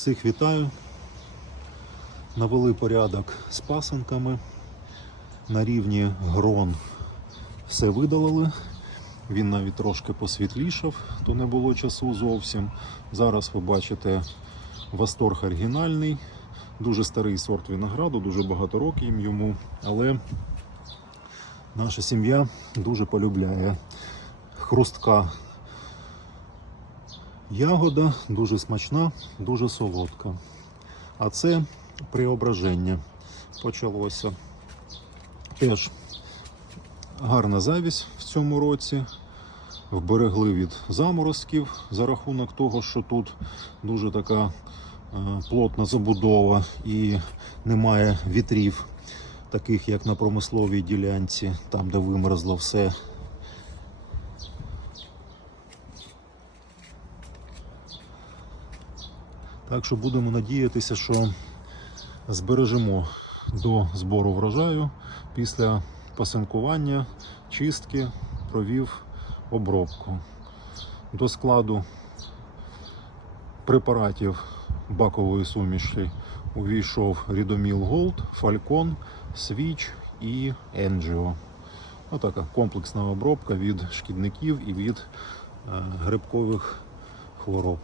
Всіх вітаю. Навели порядок з пасенками. На рівні грон все видалили. Він навіть трошки посвітлішав, то не було часу зовсім. Зараз ви бачите восторг оригінальний, дуже старий сорт винограду, дуже багато років йому, але наша сім'я дуже полюбляє хрустка ягода, дуже смачна, дуже солодка. А це преображення почалося. Теж гарна завість в цьому році. Вберегли від заморозків за рахунок того, що тут дуже така е, плотна забудова і немає вітрів, таких як на промисловій ділянці, там де вимерзло все. Так що будемо надіятися, що збережемо до збору врожаю після пасинкування, чистки, провів обробку. До складу препаратів бакової суміші увійшов Рідоміл Голд, Фалькон, Свіч і Енджіо. Отака комплексна обробка від шкідників і від е, грибкових хвороб.